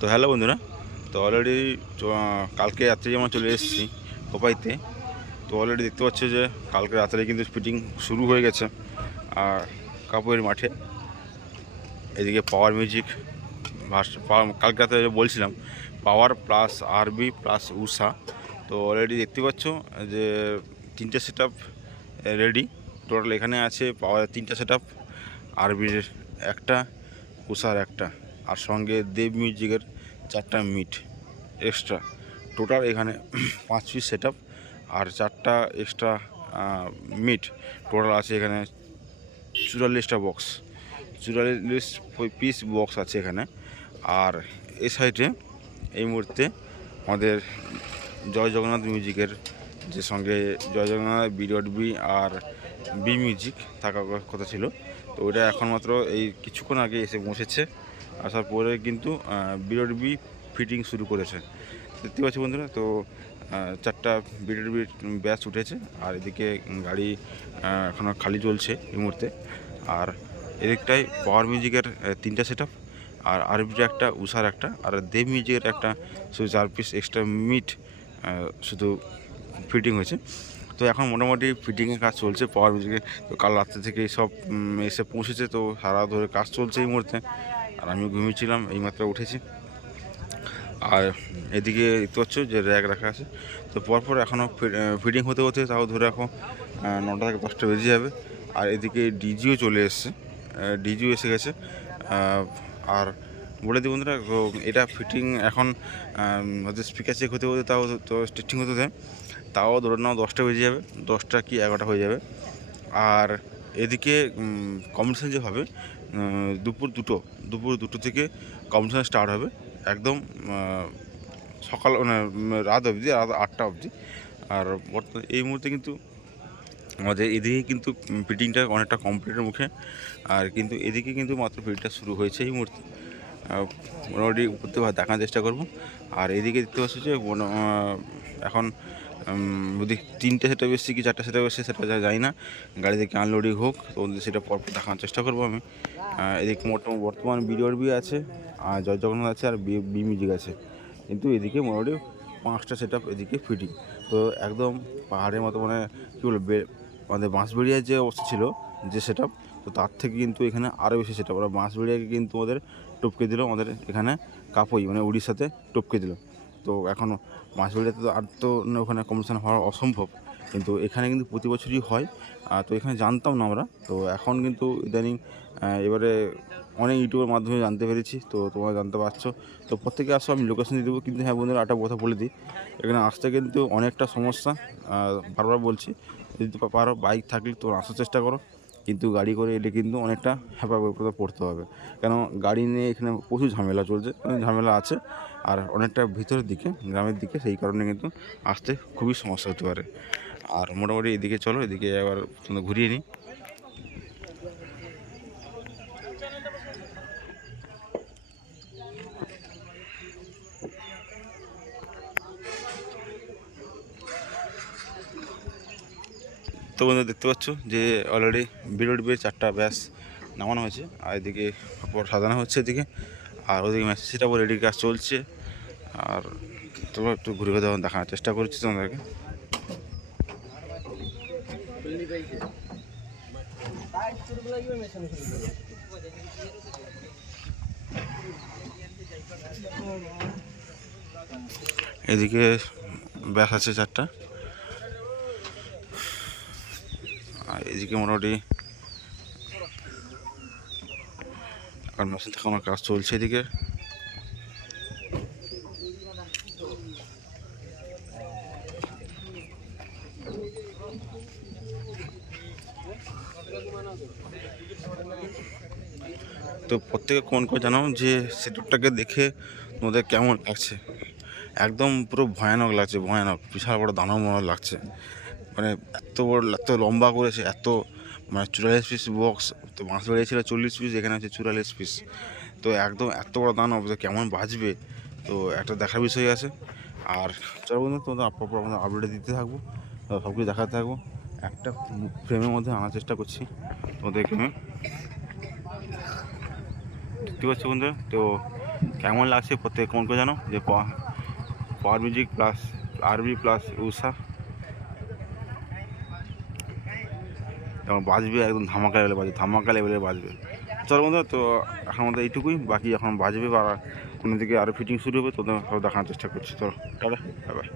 তো হ্যালো বন্ধুরা, তো অলরেডি কালকে রাত্রে যেমন চলে এসেছি কোপাইতে তো অলরেডি দেখতে পাচ্ছ যে কালকে রাত্রে কিন্তু ফিটিং শুরু হয়ে গেছে, আর কাপড়ের মাঠে। এদিকে পাওয়ার মিউজিক কালকে রাতে যে বলছিলাম power plus R B plus Usha, তো অলরেডি দেখতে পাচ্ছ যে তিনটে সেট রেডি টোটাল এখানে আছে পাওয়ার তিনটা সেট আপ আরবির একটা, উষার একটা। আর সঙ্গে দেব মিউজিকের চারটা মিট এক্সট্রা। টোটাল এখানে পাঁচ পিস সেট আর চারটা এক্সট্রা মিট। টোটাল আছে এখানে চুরাল্লিশটা বক্স। চুরাল্লিশ পিস বক্স আছে এখানে। আর এ সাইডে এই মুহূর্তে আমাদের জয় জগন্নাথ মিউজিকের যে সঙ্গে জয় জগন্নাথ বিডট বি আর বি মিউজিক থাকার কথা ছিল। তো ওটা এখন মাত্র এই কিছুক্ষণ আগে এসে বসেছে আসার পরে কিন্তু বিডট বি ফিটিং শুরু করেছে। দেখতে পাচ্ছি বন্ধুরা, তো চারটা বিডট বি ব্যাচ উঠেছে, আর এদিকে গাড়ি এখনও খালি চলছে এই মুহূর্তে। আর এদিকটাই পাওয়ার মিউজিকের তিনটা সেট আর আরবির একটা, উষার একটা, আর দেব মিউজিকের একটা শুধু চার পিস এক্সট্রা মিট শুধু ফিটিং হয়েছে। তো এখন মোটামুটি ফিটিংয়ের কাজ চলছে পাওয়ার মিউজিকে তো কাল রাত্রে থেকে সব এসে পৌঁছেছে, তো সারা ধরে কাজ চলছে এই মুহূর্তে। আর আমিও ঘুমিয়েছিলাম এইমাত্র উঠেছি। আর এদিকে দেখতে পাচ্ছ যে র্যাক রাখা আছে। তো পরপর এখনও ফিটিং হতে হতে তাও ধরে রাখো নটা থেকে দশটা বেজে যাবে। আর এদিকে ডিজিও চলে এসছে ডিজিও এসে গেছে। আর বলে দিই বন্ধুরা এটা ফিটিং এখন আম, হয়তো স্পিকার চেক হতে হতে তাও তো স্টিচিং হতে হতে তাও ধরে নাও দশটা বেজে যাবে দশটা কি এগারোটা হয়ে যাবে। আর এদিকে কম্পিটিশান যে হবে দুপুর দুটো দুপুর দুটো থেকে কম্পিটিশান স্টার্ট হবে। একদম সকাল মানে রাত অবধি, রাত আটটা অবধি। আর বর্তমানে এই মুহূর্তে কিন্তু আমাদের এদিকে কিন্তু ফিটিংটা অনেকটা কমপ্লিটের মুখে। আর কিন্তু এদিকে কিন্তু মাত্র ফিটিংটা শুরু হয়েছে এই মুহূর্তে। মোটামুটি উপর থেকে দেখার চেষ্টা করব। আর এদিকে দেখতে পাচ্ছি যে এখন যদি তিনটে সেটা বেশি কি চারটে সেটা বেশি, সেটা যা- জানি না। গাড়ি থেকে আনলোডিং হোক, তো সেটা পর দেখানোর চেষ্টা করব আমি। এদিকে মোটামুটি বর্তমান বিডিওর বি আছে, আর জয় জগন্নাথ আছে, আর বি মিউজিক আছে। কিন্তু এদিকে মোটামুটি পাঁচটা সেট এদিকে ফিটিং তো একদম পাহাড়ের মতো মানে কী বলব আমাদের বাঁশবেড়িয়ার যে অবস্থা ছিল, যে সেট তো তার থেকে কিন্তু এখানে আরও বেশি সেট আপ ওরা বাঁশবেড়িয়াকে কিন্তু আমাদের টপকে দিল, আমাদের এখানে কাপই মানে উড়িষ্যাতে টপকে দিল। তো এখন বাঁশবেড়িয়াতে তো আর তো ওখানে কম্পিটিশন হওয়া অসম্ভব। কিন্তু এখানে কিন্তু প্রতি বছরই হয়। তো এখানে জানতাম না আমরা। তো এখন কিন্তু ইদানিং এবারে অনেক ইউটিউবের মাধ্যমে জানতে পেরেছি। তো তোমরা জানতে পারছ। তো প্রত্যেকে আসো, আমি লোকেশন দিয়ে দেবো। কিন্তু হ্যাঁ বন্ধুরা, একটা কথা বলে দিই। এখানে আসতে কিন্তু অনেকটা সমস্যা বারবার বলছি। যদি পারো বাইক থাকলে তো আসার চেষ্টা করো। কিন্তু গাড়ি করে এলে কিন্তু অনেকটা হ্যাপা বিপদে পড়তে হবে। কেন গাড়ি নিয়ে এখানে প্রচুর ঝামেলা চলছে ঝামেলা আছে, আর অনেকটা ভিতরের দিকে, গ্রামের দিকে, সেই কারণে কিন্তু আসতে খুবই সমস্যা হতে পারে। আর মোটামুটি এদিকে চলো, এদিকে আবার ঘুরিয়ে নিই। তো বন্ধু দেখতে পাচ্ছ যে অলরেডি বিরোড বিয়ের চারটা ব্যাস নামানো হয়েছে। আর এদিকে কাপড় সাজানো হচ্ছে এদিকে। আর ওদিকে মেসেজটা রেডির কাজ চলছে। আর তোমরা একটু ঘুরে ঘুরে দেখানোর চেষ্টা করছি তোমাদেরকে। এদিকে ব্যাস আছে চারটা। এদিকে মোটামুটি এখন মেশিন থেকে আমার কাজ চলছে এদিকে। তো প্রত্যেকে কোন করে জানাও যে সেটুপটাকে দেখে তোমাদের কেমন লাগছে? একদম পুরো ভয়ানক লাগছে, ভয়ানক, বিশাল বড় দানব লাগছে। মানে এত বড়, এত লম্বা করেছে, এত মানে চুয়াল্লিশ পিস বক্স তো মাছ বেরিয়েছিল চল্লিশ পিস এখানে আছে চুরাল্লিশ পিস তো একদম এত বড় দান তো কেমন বাজবে তো একটা দেখার বিষয় আছে। আর চলো বন্ধু, তোমাদের আপনার আমাদের আপডেট দিতে থাকব সব কিছু দেখাতে থাকব। একটা ফ্রেমের মধ্যে আনার চেষ্টা করছি তোমাদেরকে এখানে। দেখতে পাচ্ছ বন্ধুরা তো কেমন লাগছে প্রত্যেক কোন করে জানো? যে power music plus R B plus Usha. এবং বাজবে একদম ধামাকা লেভেলে বাজবে, ধামাকা লেভেলে বাজবে। চল বন্ধু তো এখন আমাদের এইটুকুই, বাকি এখন বাজবে বা কোনো দিকে আরও ফিটিং শুরু হবে সব দেখানোর চেষ্টা করছি। চলো, টাটা বাই